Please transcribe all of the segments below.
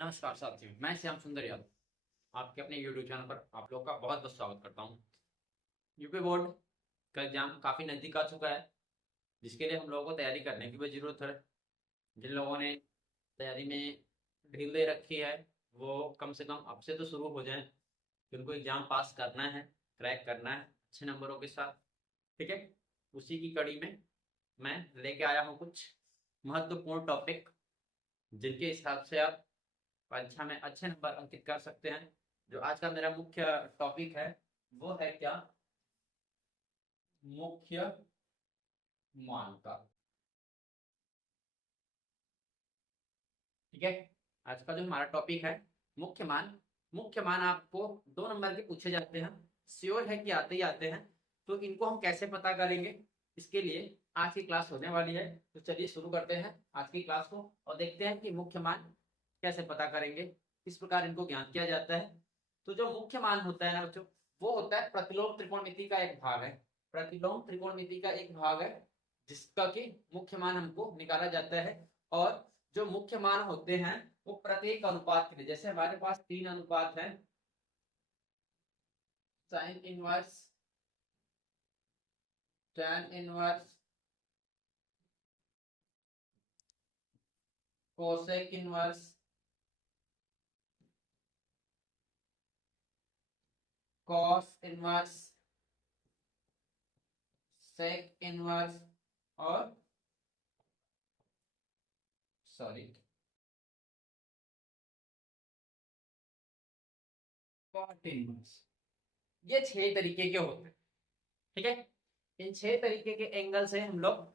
नमस्कार साथियों, मैं श्याम सुंदर यादव आपके अपने यूट्यूब चैनल पर आप लोग का बहुत बहुत स्वागत करता हूँ। यूपी बोर्ड का एग्जाम काफ़ी नज़दीक आ चुका है, जिसके लिए हम लोगों को तैयारी करने की भी ज़रूरत है। जिन लोगों ने तैयारी में ढील दे रखी है वो कम से कम अब से तो शुरू हो जाएं, कि उनको एग्ज़ाम पास करना है, क्रैक करना है अच्छे नंबरों के साथ। ठीक है, उसी की कड़ी में मैं लेके आया हूँ कुछ महत्वपूर्ण टॉपिक, जिनके हिसाब से आप परीक्षा में अच्छे नंबर अंकित कर सकते हैं। जो आज का मेरा मुख्य टॉपिक है वो है क्या, मुख्य मान का। ठीक है, आज का जो हमारा टॉपिक है मुख्य मान। मुख्य मान आपको 2 नंबर के पूछे जाते हैं, श्योर है कि आते ही आते हैं। तो इनको हम कैसे पता करेंगे, इसके लिए आज की क्लास होने वाली है। तो चलिए शुरू करते हैं आज की क्लास को और देखते हैं कि मुख्य मान कैसे पता करेंगे, किस प्रकार इनको ज्ञात किया जाता है। तो जो मुख्य मान होता है ना बच्चों, वो होता है प्रतिलोम त्रिकोणमिति का एक भाग है। प्रतिलोम त्रिकोणमिति का एक भाग है जिसका कि मुख्य मान हमको निकाला जाता है। और जो मुख्य मान होते हैं वो प्रत्येक अनुपात के लिए, जैसे हमारे पास 3 अनुपात है, sine inverse, tan inverse, cosec inverse, cos inverse, sec inverse और सॉरी कॉट इनवर्स। ये 6 तरीके के होते हैं। ठीक है, इन 6 तरीके के एंगल से हम लोग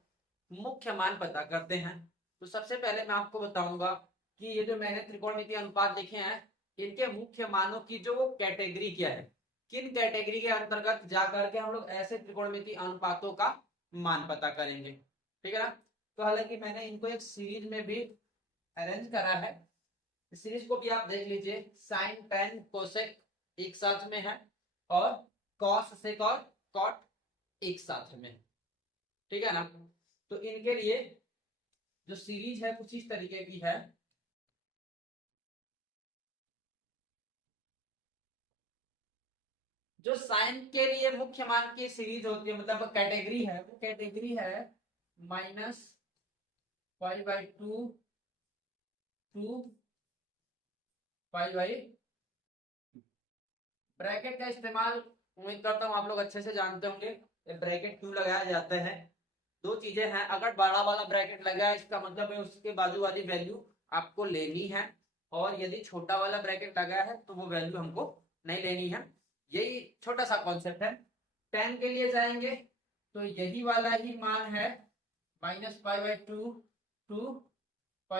मुख्य मान पता करते हैं। तो सबसे पहले मैं आपको बताऊंगा कि ये जो मैंने त्रिकोणमितीय अनुपात देखे हैं, इनके मुख्य मानों की जो वो कैटेगरी क्या है, किन कैटेगरी के अंतर्गत जाकर के हम लोग ऐसे त्रिकोणमितीय अनुपातों का मान पता करेंगे। ठीक है ना। तो हालांकि मैंने इनको एक सीरीज में भी अरेंज करा है, सीरीज को भी आप देख लीजिए। साइन टेन कोसेक एक साथ में है और कॉस सेक और कॉट एक साथ में। ठीक है ना। तो इनके लिए जो सीरीज है कुछ इस तरीके की है। जो साइन के लिए मुख्य मान की सीरीज होती है, मतलब कैटेगरी है, वो कैटेगरी है -π/2 टू π/, ब्रैकेट का इस्तेमाल उम्मीद करता हूँ आप लोग अच्छे से जानते होंगे। ब्रैकेट क्यों लगाया जाता है, दो चीजें हैं। अगर बड़ा वाला ब्रैकेट लगा है इसका मतलब है उसके बाजू वाली वैल्यू आपको लेनी है, और यदि छोटा वाला ब्रैकेट लगा है तो वो वैल्यू हमको नहीं लेनी है। यही छोटा सा कॉन्सेप्ट है। 10 के लिए जाएंगे तो यही वाला ही मान है -π/2 टू π/,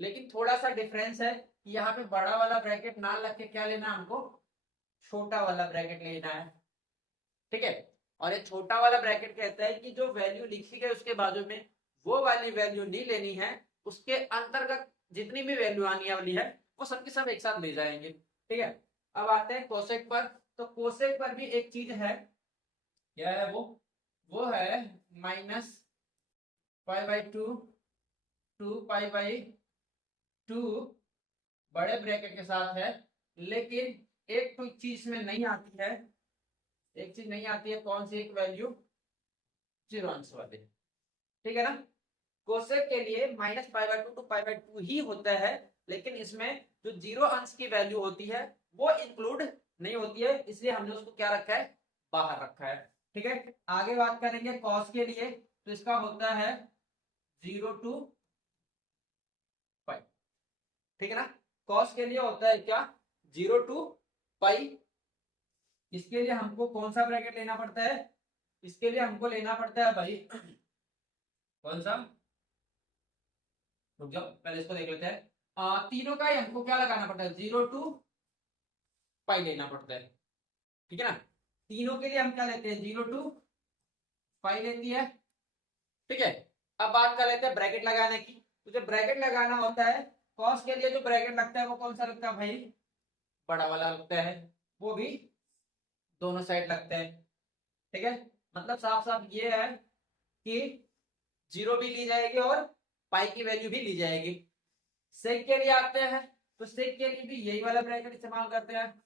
लेकिन थोड़ा सा डिफरेंस है कि यहाँ पे बड़ा वाला ब्रैकेट ना लग के क्या लेना, हमको छोटा वाला ब्रैकेट लेना है। ठीक है, और ये छोटा वाला ब्रैकेट कहता है कि जो वैल्यू लिखी गई उसके बाजू में वो वाली वैल्यू नहीं लेनी है, उसके अंतर्गत जितनी भी वैल्यू आने वाली है वो सबके सब एक साथ ले जाएंगे। ठीक है, अब आते हैं कोसेक पर। तो कोसेक पर भी एक चीज है, क्या है वो है -π/2 टू π/2 बड़े ब्रैकेट के साथ है। लेकिन एक तो चीज में नहीं आती है, एक चीज नहीं आती है, कौन सी, एक वैल्यू 0 अंश वाले। ठीक है ना। कोसेक के लिए -π/2 टू π/2 ही होता है, लेकिन इसमें जो 0 अंश की वैल्यू होती है वो इंक्लूड नहीं होती है, इसलिए हमने उसको क्या रखा है, बाहर रखा है। ठीक है, आगे बात करेंगे कॉस के लिए। तो इसका होता है 0 टू π। ठीक है ना, कॉस के लिए होता है क्या, 0 टू π। इसके लिए हमको कौन सा ब्रैकेट लेना पड़ता है, इसके लिए हमको लेना पड़ता है भाई कौन सा, रुक जाओ पहले इसको देख लेते हैं। तीनों का ही हमको क्या लगाना पड़ता है, 0 टू π लेना पड़ता है। ठीक है ना, तीनों के लिए हम क्या लेते हैं, 0 टू π लेती है। ठीक है, अब बात कर लेते हैं ब्रैकेट लगाने की। तो जब ब्रैकेट लगाना होता है, कॉस के लिए जो ब्रैकेट लगता है वो कौन सा लगता है भाई, बड़ा वाला लगता है, वो भी दोनों साइड लगते हैं। ठीक है, मतलब साफ साफ ये है कि 0 भी ली जाएगी और पाई की वैल्यू भी ली जाएगी। सेक के लिए आते हैं तो सेक के लिए भी यही वाला ब्रैकेट इस्तेमाल करते हैं,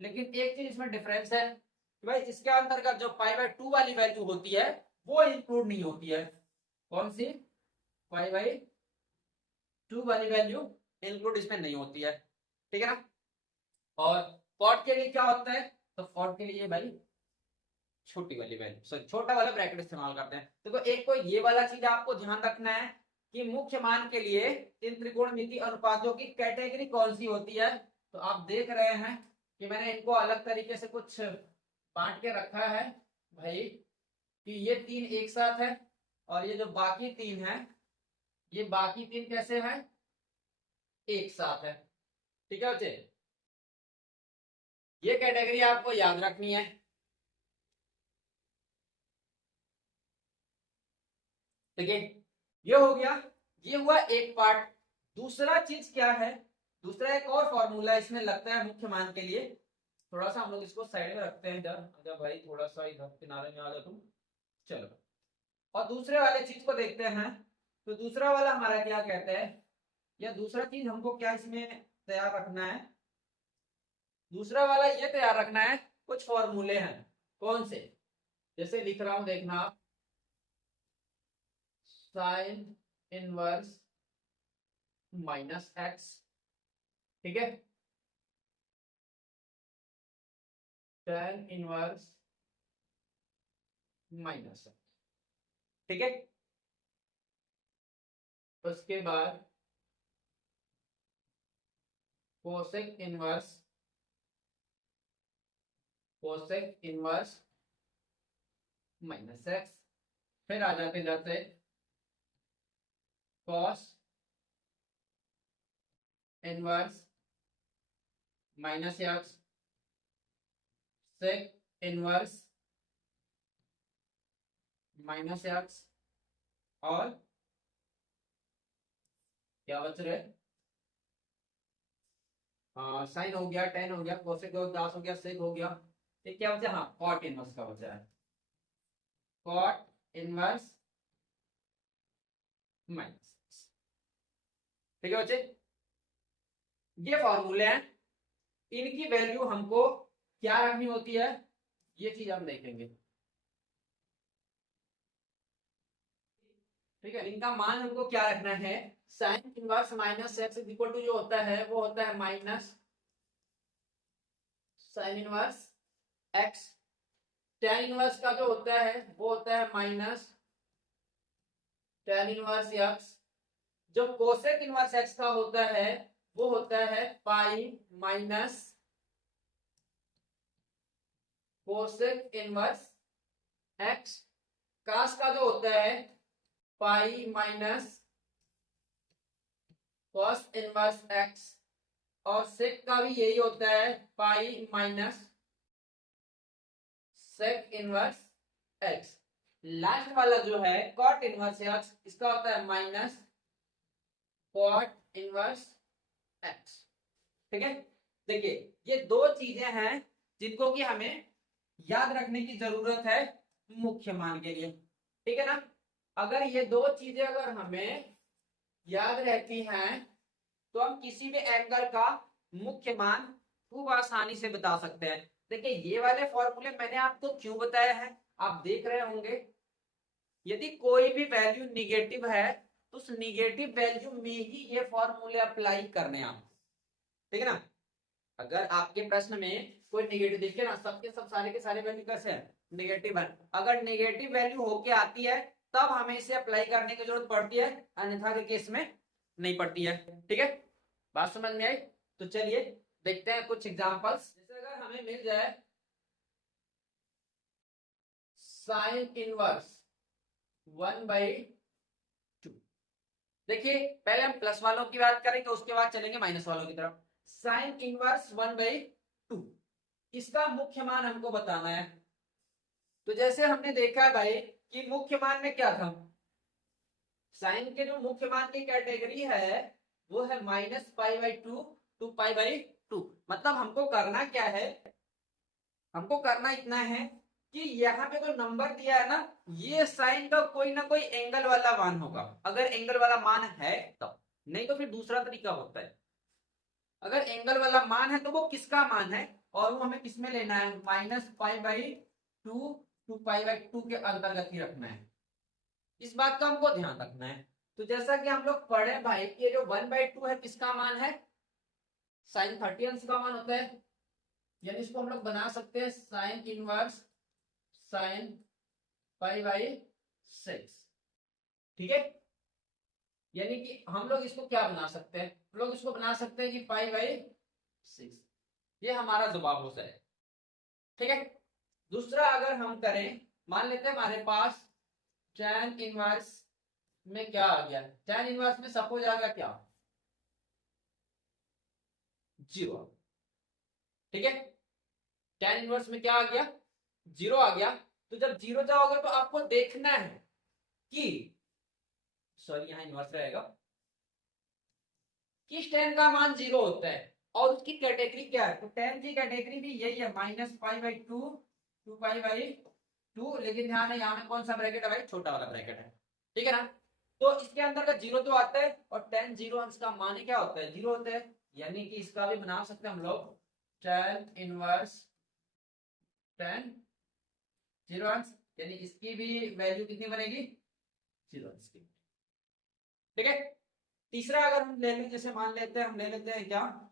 लेकिन एक चीज इसमें डिफरेंस है कि भाई इसके अंतर्गत जो पाई बाय 2 वाली वैल्यू होती है वो इंक्लूड नहीं होती है। कौन सी? पाई बाय 2 वाली वैल्यू इंक्लूड इसमें नहीं होती है, ठीक है ना। और कॉट के लिए क्या होता है? तो कॉट के लिए भाई छोटी वाली वैल्यू, सॉरी छोटा वाला ब्रैकेट इस्तेमाल करते हैं। तो एक को ये वाला चीज आपको ध्यान रखना है कि मुख्य मान के लिए इन त्रिकोणमितीय अनुपातों की कैटेगरी कौन सी होती है। तो आप देख रहे हैं कि मैंने इनको अलग तरीके से कुछ बांट के रखा है भाई, कि ये 3 एक साथ है और ये जो बाकी 3 है, ये बाकी 3 कैसे हैं? एक साथ है, ठीक है बच्चे। ये कैटेगरी आपको याद रखनी है। ठीक है, ये हो गया, ये हुआ एक पार्ट। दूसरा चीज क्या है? दूसरा एक और फॉर्मूला इसमें लगता है मुख्य मान के लिए। थोड़ा सा हम लोग इसको साइड में रखते हैं इधर, आजा भाई थोड़ा सा इधर किनारे में आ जा तुम, चलो। और दूसरे वाले चीज को देखते हैं। तो दूसरा वाला हमारा क्या कहते हैं, या दूसरा चीज हमको क्या इसमें तैयार रखना है? दूसरा वाला ये तैयार रखना है, कुछ फॉर्मूले हैं। कौन से? जैसे लिख रहा हूं, देखना आप, साइन इनवर्स माइनस एक्स, ठीक है, tan इनवर्स माइनस एक्स, ठीक है। उसके बाद कोसेक इनवर्स माइनस एक्स, फिर आ जाते जाते cos inverse minus x, sec inverse minus x, और क्या बच रहे? साइन हो गया, टेन हो गया, कोसेक हो गया, हो गया, सेक हो गया, ठीक, क्या बचा? हाँ, कॉट इनवर्स का बचा है, कॉट इनवर्स माइनस, ठीक है बच्चे। ये फॉर्मूले हैं, इनकी वैल्यू हमको क्या रखनी होती है, ये चीज हम देखेंगे, ठीक है। इनका मान हमको क्या रखना है? Sine inverse minus x equal to जो होता है वो होता है minus sine inverse x, tan inverse का जो होता है वो होता है माइनस टेन इनवर्स एक्स, जो कोसेक इनवर्स एक्स का होता है वो होता है pi minus cosec inverse x, cos का जो होता है pi minus cos inverse x, और सेक का भी यही होता है pi minus sec inverse x. Last वाला जो है कॉट इनवर्स एक्स, इसका होता है माइनस कॉट इनवर्स एक्स, ठीक है। देखिए ये दो चीजें हैं जिनको कि हमें याद रखने की जरूरत है मुख्य मान के लिए, ठीक है ना। अगर ये दो चीजें अगर हमें याद रहती हैं तो हम किसी भी एंगल का मुख्य मान खूब आसानी से बता सकते हैं। देखिए ये वाले फॉर्मूले मैंने आपको क्यों बताया है, आप देख रहे होंगे, यदि कोई भी वैल्यू निगेटिव है तो उस निगेटिव वैल्यू में ही ये फॉर्मूले अप्लाई करने आप, ठीक है ना। अगर आपके प्रश्न में कोई निगेटिव दिखे ना, सबके सब सारे के सारे वैल्यू कैसे हैं? नेगेटिव है। अगर नेगेटिव वैल्यू होके आती है तब हमें इसे अप्लाई करने की जरूरत पड़ती है, अन्यथा के केस में नहीं पड़ती है, ठीक है। बात समझ में आई? तो चलिए देखते हैं कुछ एग्जांपल्स। जैसे अगर हमें मिल जाए साइन इनवर्स 1/2, देखिए पहले हम प्लस वालों की बात करेंगे, उसके बाद चलेंगे माइनस वालों की तरफ। साइन इनवर्स 1/2, इसका मुख्य मान हमको बताना है। तो जैसे हमने देखा है भाई कि मुख्य मान में क्या था, साइन के जो मुख्य मान की कैटेगरी है वो है -π/2 to π/2। मतलब हमको करना क्या है, हमको करना इतना है कि यहाँ पे जो नंबर दिया है ना, ये साइन का कोई ना कोई एंगल वाला मान होगा। अगर एंगल वाला मान है तब, नहीं तो फिर दूसरा तरीका होता है, अगर एंगल वाला मान है तो वो किसका मान है, और वो हमें किसमें लेना है, -π/2 टू π/2 के अंतर्गत ही रखना है। इस बात का हमको ध्यान रखना है। तो जैसा कि हम लोग पढ़े भाई, ये जो 1/2 है किसका मान है, sin 30 अंश का मान होता है, यानी इसको हम लोग बना सकते हैं sin इनवर्स sin π/6। ठीक है, यानी कि हम लोग इसको क्या बना सकते हैं, हम लोग इसको बना सकते हैं कि π/6, ये हमारा जवाब हो जाए। ठीक है, दूसरा अगर हम करें, मान लेते हैं हमारे पास tan इनवर्स में क्या आ गया, tan इनवर्स में सपोज आ गया क्या, 0। ठीक है, tan इनवर्स में क्या आ गया, 0 आ गया। तो जब 0 जाओगे तो आपको देखना है कि, सॉरी यहाँ इनवर्स रहेगा, किस tan का मान 0 होता है और उसकी कैटेगरी क्या है। तो tan की कैटेगरी भी यही है, -π/2 टू π/2, लेकिन ध्यान है यहाँ में कौन सा ब्रैकेट है भाई, छोटा वाला ब्रैकेट है। ठीक है ना, तो इसके अंदर का 0 तो आता है, और tan 0 अंश का मान क्या होता है, 0 होता है, यानी कि इसका भी बना सकते हैं हम लोग tan इनवर्स tan 0 अंश, यानी इसकी भी वैल्यू कितनी बनेगी, 0 अंश की। ठीक है, तीसरा अगर हम ले लें, जैसे मान लेते हैं, हम ले लेते हैं क्या, हम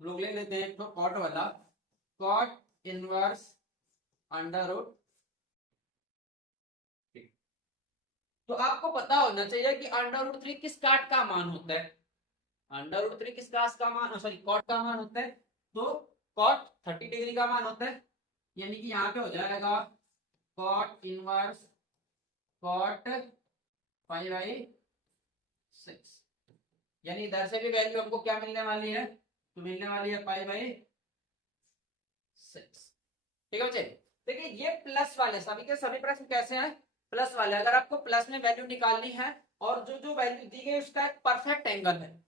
लोग ले लेते हैं तो कॉट वाला, कॉट इनवर्स अंडर रूट। तो आपको पता होना चाहिए कि √3 किस काट का मान होता है, √3 किस कास का मान, सॉरी कॉट का मान होता है। तो कॉट 30 डिग्री का मान होता है, यानी कि यहाँ पे हो जाएगा कॉट इनवर्स कॉट π/6, यानी इधर से भी वैल्यू हमको क्या मिलने वाली है, तो मिलने वाली है π/6। ठीक है बच्चे, देखिए ये प्लस वाले सभी के सभी प्रश्न कैसे हैं, प्लस वाले। अगर आपको प्लस में वैल्यू निकालनी है और जो जो वैल्यू दी गई उसका एक परफेक्ट एंगल है,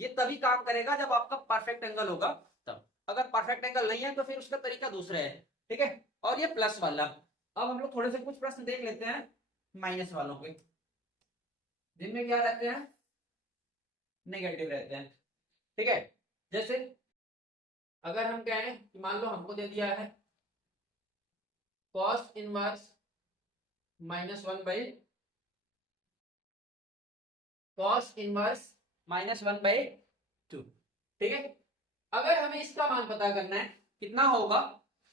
ये तभी काम करेगा जब आपका परफेक्ट एंगल होगा तब, अगर परफेक्ट एंगल नहीं है तो फिर उसका तरीका दूसरा है। ठीक है, और ये प्लस वाला। अब हम लोग थोड़े से कुछ प्रश्न देख लेते हैं माइनस वालों के, जिनमें क्या रहते हैं, नेगेटिव रहते हैं। ठीक है, जैसे अगर हम कहें कि मान लो हमको दे दिया है cos इनवर्स -1/, cos इनवर्स -1/2। ठीक है, अगर हमें इसका मान पता करना है कितना होगा,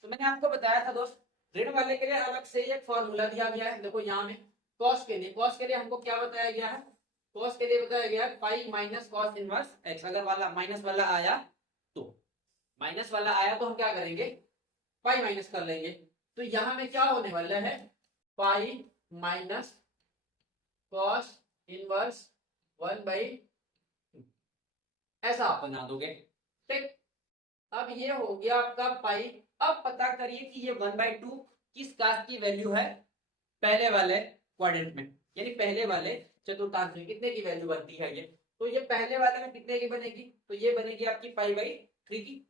तो मैंने आपको बताया था दोस्त, ऋण वाले के लिए अलग से एक फॉर्मूला दिया गया है। देखो यहाँ में cos के लिए हमको क्या बताया गया है, cos के लिए बताया गया है pi minus cos inverse x। अगर वाला माइनस वाला आया तो, माइनस वाला आया तो हम क्या करेंगे, पाई माइनस कर लेंगे। तो यहाँ में क्या होने वाला है, पाई माइनस cos इनवर्स 1/2, ऐसा आप बना दोगे। ठीक, अब ये हो गया आपका पाई। अब पता करिए कि ये 1/2 किस कास्ट की वैल्यू है, पहले वाले क्वाड्रेंट में, यानी पहले वाले चतुर्थांश में कितने की वैल्यू बनती है ये, तो ये पहले वाले में कितने की बनेगी, तो ये बनेगी आपकी π/3 की,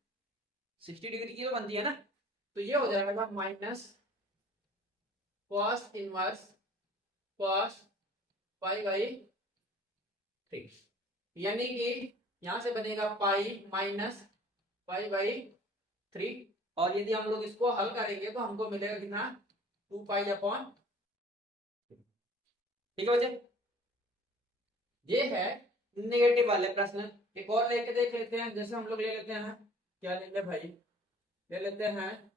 60 डिग्री की तो बनती है ना। तो ये हो जाएगा माइनस cos इनवर्स cos π/3, यानी कि यहां से बनेगा पाई माइनस π/3, और यदि हम लोग इसको हल करेंगे तो हमको मिलेगा कितना, 2π/3। ठीक है बच्चे, ये है नेगेटिव वाले प्रश्न। एक और लेके देख लेते हैं, जैसे हम लोग ले लेते हैं, क्या लेंगे भाई, ले लेते हैं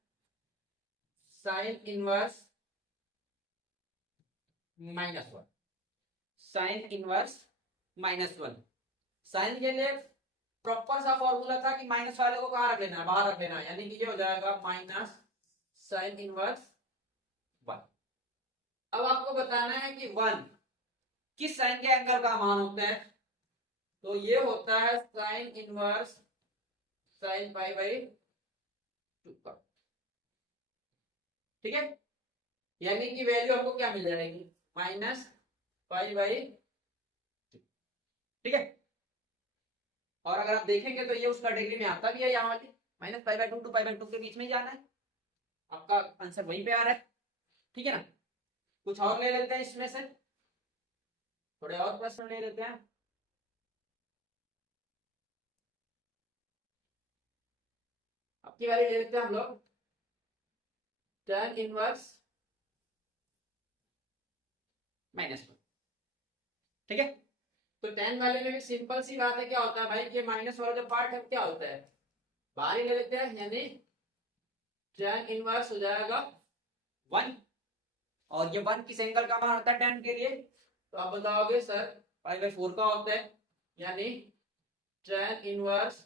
sine inverse -1, sine inverse -1। Sine के लिए प्रॉपर सा फॉर्मूला था कि माइनस वाले को कहाँ रख लेना है, बाहर रख लेना है, यानी कि ये हो जाएगा माइनस साइन इनवर्स 1। अब आपको बताना है कि 1 किस साइन के एंगल का मान होता है, तो ये होता है साइन इनवर्स साइन π/2 का। ठीक है, यानी कि वैल्यू हमको क्या मिल जाएगी, -π/2। ठीक है, और अगर आप देखेंगे तो ये उस कैटेगरी में आता भी है, यहाँ वाली -π/2 टू π/2 के बीच में ही जाना है, आपका आंसर वहीं पे आ रहा है। ठीक है ना, कुछ और ले लेते हैं इसमें से, थोड़े और प्रश्न ले लेते हैं। अब की वैल्यू ले लेते हैं हम लोग tan इनवर्स -1, ठीक है। तो tan वाले में भी सिंपल सी बात है, क्या होता है भाई कि माइनस वाला जो पार्ट है क्या होता है, बाहर ही ले लेते हैं, यानी tan इनवर्स हो जाएगा 1, और ये 1 किस एंगल का मान होता है tan के लिए, तो आप बताओगे सर π/4 का होता है, यानी tan इनवर्स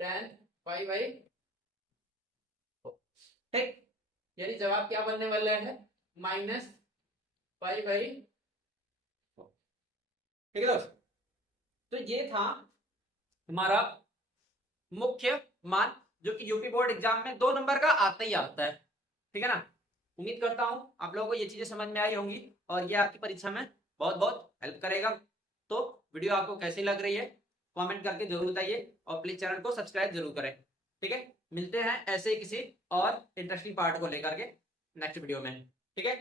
tan π/4, ठीक। यानी जवाब क्या बनने वाला है, -π/4, ठीक है दोस्त। तो ये था हमारा मुख्य मान, जो कि यूपी बोर्ड एग्जाम में 2 नंबर का आता ही आता है, ठीक है ना। उम्मीद करता हूं आप लोगों को ये चीजें समझ में आई होंगी और ये आपकी परीक्षा में बहुत बहुत हेल्प करेगा। तो वीडियो आपको कैसी लग रही है कमेंट करके जरूर बताइए, और प्लीज चैनल को सब्सक्राइब जरूर करें, ठीक है। मिलते हैं ऐसे ही किसी और इंटरेस्टिंग पार्ट को लेकर के नेक्स्ट वीडियो में, ठीक है।